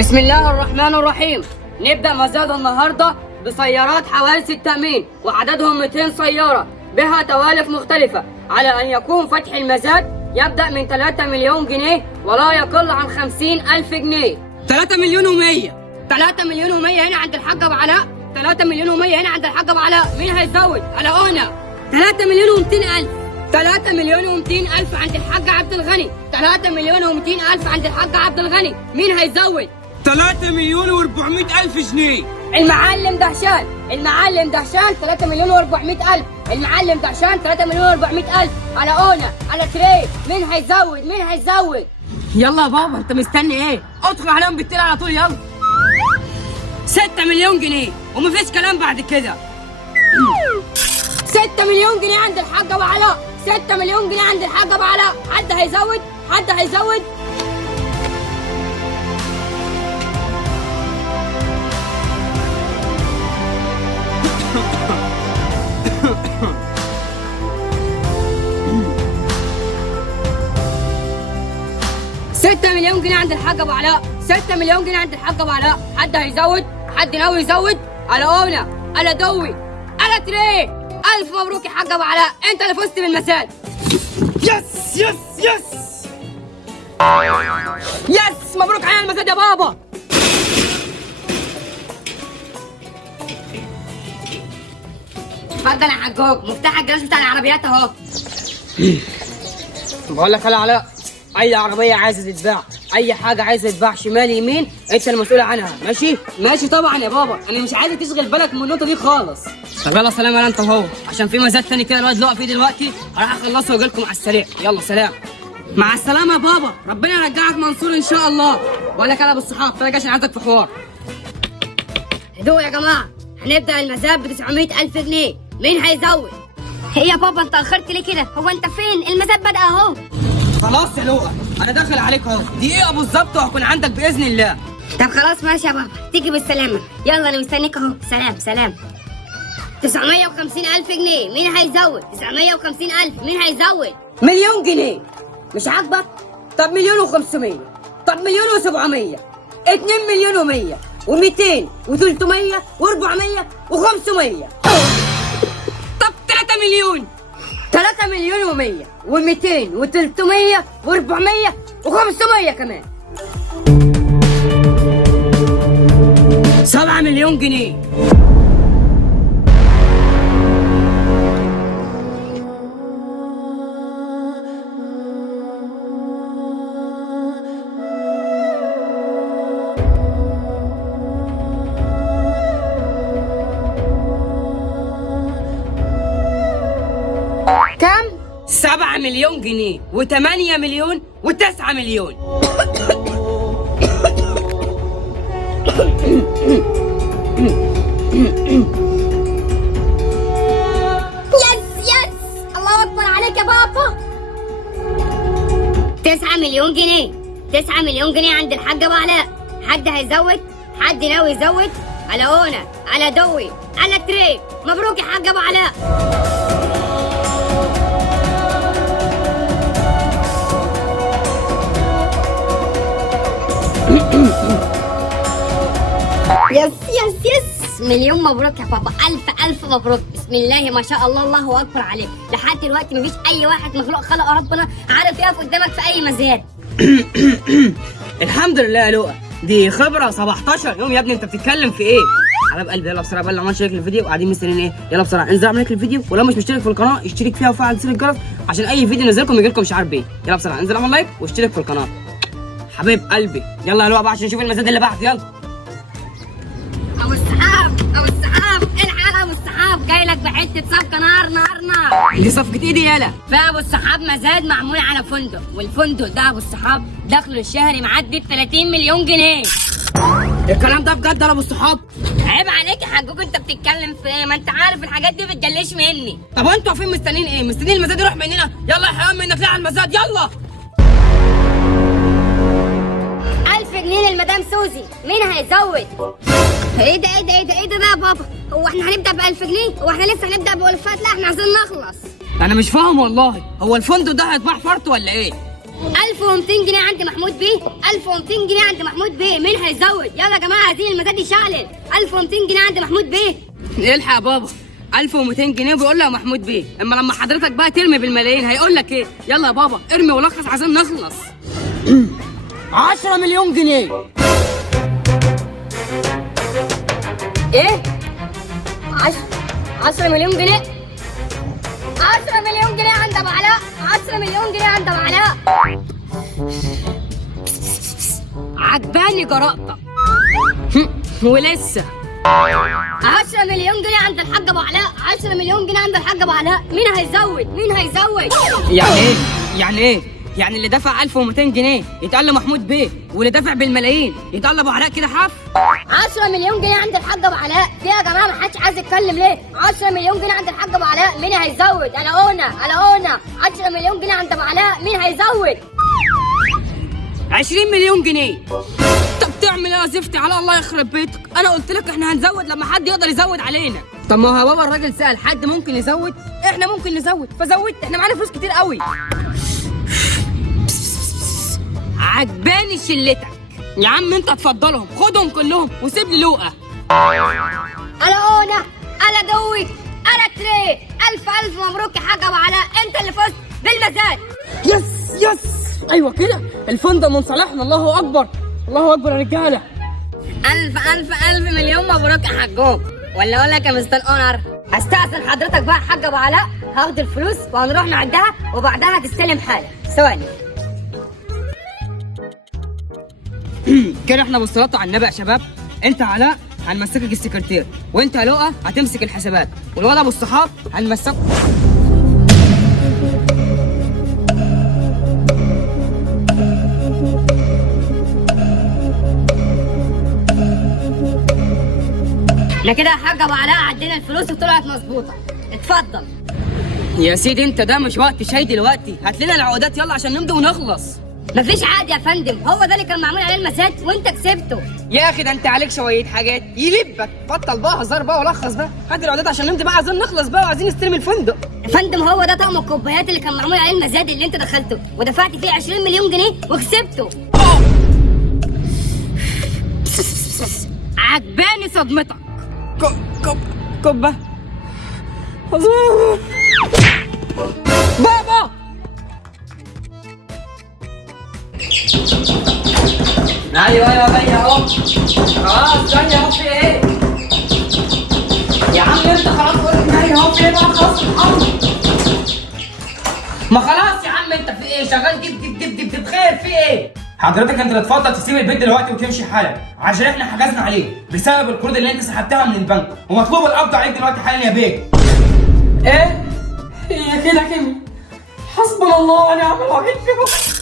بسم الله الرحمن الرحيم. نبدأ مزاد النهاردة بسيارات حوادث التأمين، وعددهم 200 سيارة بها توالف مختلفة، على أن يكون فتح المزاد يبدأ من 3 مليون جنيه ولا يقل عن 50,000 جنيه. 3 مليون و100، 3 مليون و100 هنا عند الحاج أبو علاء، 3 مليون و100 هنا عند الحاج أبو علاء. مين هيزود؟ علاءنا. 3 مليون و200,000، 3 مليون و200,000 عند الحاج عبد الغني، 3 مليون و200,000 عند الحاج عبد الغني. مين هيزود؟ 3 مليون و400,000 جنيه. المعلم دهشان، المعلم دهشان 3 مليون و400,000، المعلم دهشان 3 مليون و400,000. على اونا، على تري. مين هيزود؟ مين هيزود؟ يلا يا بابا، انت مستني ايه؟ ادخل عليهم بالتيل على طول. يلا 6 مليون جنيه ومفيش كلام بعد كده. 6 مليون جنيه عند الحاج ابو علاء، 6 مليون جنيه عند الحاج ابو علاء. حد هيزود؟ حد هيزود؟ ستة مليون جنيه عند الحاج ابو علاء، 6 مليون جنيه عند الحاج ابو علاء. حد هيزود؟ حد ناوي يزود؟ على اونا، على دوي، على تري. الف مبروك يا حاج ابو علاء، انت اللي فزت بالمزاد. يس يس يس يس، مبروك علينا المزاد يا بابا. اتفضل يا حجوج، مفتاح الجراج بتاع العربيات اهو. بقول لك يا علاء، اي عربيه عايزه تتباع، اي حاجه عايزه تتباع شمال يمين، انت المسؤول عنها. ماشي؟ ماشي طبعا يا بابا، انا مش عايزك تشغل بالك من النقطه دي خالص. طب يلا سلام يا انت وهو، عشان في مزاد تاني كده الواد لقى فيه دلوقتي، هروح اخلصه واجي لكم على السريع. يلا سلام. مع السلامه يا بابا، ربنا يرجعك منصور ان شاء الله. بقول لك انا بالصحاب طلع عشان عايزك في حوار. هدوء يا جماعه، هنبدا المزاد ب 900,000 جنيه. مين هيزود؟ ايه يا بابا، انت اخرت ليه كده؟ هو انت فين؟ المزاد بدأ اهو. خلاص يا لؤى، انا داخل عليك اهو، دقيقه بالظبط وهكون عندك باذن الله. طب خلاص ماشي يا بابا، تيجي بالسلامة. يلا انا مستنيك اهو. سلام سلام. 950,000 جنيه. مين هيزود؟ 950,000. مين هيزود؟ 1,000,000 جنيه. مش عاجبك؟ طب 1,500,000، طب 1,700,000، 2 مليون و100 و200 و300 و400 و500. طب 3 مليون. 3 مليون و100 و200 و300 و400 و500 كمان. 7 مليون جنيه. كم؟ 7 مليون جنيه و8 مليون و9 مليون. يس يس، الله اكبر عليك يا بابا. 9 مليون جنيه، 9 مليون جنيه عند الحاج ابو علاء. حد هيزود؟ حد ناوي يزود؟ على اونا، على دوي، على تري. مبروك يا حاج ابو علاء. يس يس يس، مليون مبروك يا بابا، الف الف مبروك. بسم الله ما شاء الله، الله اكبر عليك. لحد دلوقتي مفيش اي واحد مخلوق خلق ربنا عارف يقف قدامك في اي مزاد. الحمد لله يا لؤى، دي خبره 17 يوم يا ابني. انت بتتكلم في ايه؟ حبايب قلبي يلا بسرعه بقى، لو ما اشترك في الفيديو وقاعدين مستنيين ايه؟ يلا بسرعه انزل اعمل لايك للفيديو، ولو مش مشترك في القناه اشترك فيها وفعل زر الجرس عشان اي فيديو ينزلكم يجيلكم مش عارف ايه. يلا بسرعه انزل اعمل لايك واشترك في القناه. حبايب قلبي يلا يا لؤى بقى عشان نشوف المزاد اللي بعد. يلا ابو السحاب، ابو السحاب، الحق ابو السحاب، جاي لك بحته صفقه نار نار نار. دي صفقه ايه دي يالا؟ فابو السحاب مزاد معمول على فندق، والفندق ده ابو السحاب دخله الشهري معدي 30 مليون جنيه. الكلام ده بجد يا ابو السحاب؟ عيب عليك يا حجوج، انت بتتكلم في ايه؟ ما انت عارف الحاجات دي بتجلش مني. طب وانتوا واقفين مستنيين ايه؟ مستنيين المزاد يروح مننا؟ يلا يا حيوان منك ليه على المزاد. يلا 1000 جنيه للمدام سوزي. مين هيزود؟ ايه ده ايه ده ايه ده ايه ده يا بابا؟ هو احنا هنبدا ب 1000 جنيه؟ هو احنا لسه هنبدا بألوفات؟ لا احنا عايزين نخلص. انا مش فاهم والله، هو الفندق ده هيتباع فرط ولا ايه؟ 1200 جنيه عند محمود بيه. 1200 جنيه عند محمود بيه. مين هيزود؟ يلا يا جماعه عايزين المزاد يشعلل. 1200 جنيه عند محمود بيه. الحق يا بابا، 1200 جنيه بيقول له يا محمود بيه. اما لما حضرتك بقى ترمي بالملايين هيقول لك ايه؟ يلا يا بابا ارمي ولخص عشان نخلص. 10 مليون جنيه. ايه؟ 10 مليون جنيه؟ 10 مليون جنيه عند ابو علاء. 10 مليون جنيه عند ابو علاء. عجباني جرأتك. ولسه 10 مليون جنيه عند الحاج ابو علاء. 10 مليون جنيه عند الحاج ابو علاء. مين هيزود؟ مين هيزود؟ يعني ايه؟ يعني ايه؟ يعني اللي دفع 1200 جنيه يتقال له محمود بيه، واللي دفع بالملايين يتقال له ابو علاء كده حف؟ 10 مليون جنيه عند الحاج ابو علاء. في يا جماعه ما حدش عايز يتكلم ليه؟ 10 مليون جنيه عند الحاج ابو علاء. مين هيزود؟ انا 10 مليون جنيه عند ابو علاء. مين هيزود؟ 20 مليون جنيه. طب تعمل ايه يا زفتي؟ على الله يخرب بيتك، انا قلت لك احنا هنزود لما حد يقدر يزود علينا. طب ما هو بابا الراجل سأل حد ممكن يزود، احنا ممكن نزود فزودت، احنا معانا فلوس كتير قوي. عجباني شلتك يا عم، انت اتفضلهم خدهم كلهم وسيب لي لوقا. انا دوي انا تري. الف مبروك يا حاج ابو علاء، انت اللي فزت بالمزاد. يس يس، ايوه كده، الفندق من صالحنا. الله اكبر، الله اكبر يا رجاله. الف مليون مبروك يا حاجوم. ولا اقول لك يا مستر اونر، استاذن حضرتك بقى يا حاج ابو علاء، هاخد الفلوس وهنروح نعدها وبعدها هتستلم حالك. ثواني. كده احنا بالصلاه على النبي يا شباب. انت علاء هنمسكك السكرتير، وانت يا لؤى هتمسك الحسابات، والولد ابو الصحاب هنمسك. احنا كده يا حاج ابو علاء عدينا الفلوس وطلعت مظبوطه. اتفضل يا سيدي، انت ده مش وقت شاي دلوقتي، هات لنا العقودات يلا عشان نمضي ونخلص. مفيش عقد يا فندم، هو ده اللي كان معمول عليه المزاد وانت كسبته. يا اخي ده انت عليك شويه حاجات يلبك، بطل بقى هزار بقى ولخص بقى، هات العقودات عشان نمضي بقى، عايزين نخلص بقى وعايزين نستلم الفندق. يا فندم هو ده طقم الكوبايات اللي كان معمول عليه المزاد اللي انت دخلته ودفعت فيه 20 مليون جنيه وكسبته. عجباني صدمتك. كوبا بابا. ايوه جاي اهو. خلاص جاي اهو. في ايه يا عم انت؟ خلاص قلت جاي اهو. في ايه بقى؟ خلاص ارحمني. ما خلاص يا عم انت في ايه؟ شغال جيب خير. في ايه؟ حضرتك انت اللي تفضل تسيب البيت دلوقتي وتمشي حالك، عشان احنا حجزنا عليه بسبب القروض اللي انت سحبتها من البنك، ومطلوب القبض عليك دلوقتي حالا يا بيه. ايه؟ هي كده حسبنا الله ونعم الوكيل فيكم.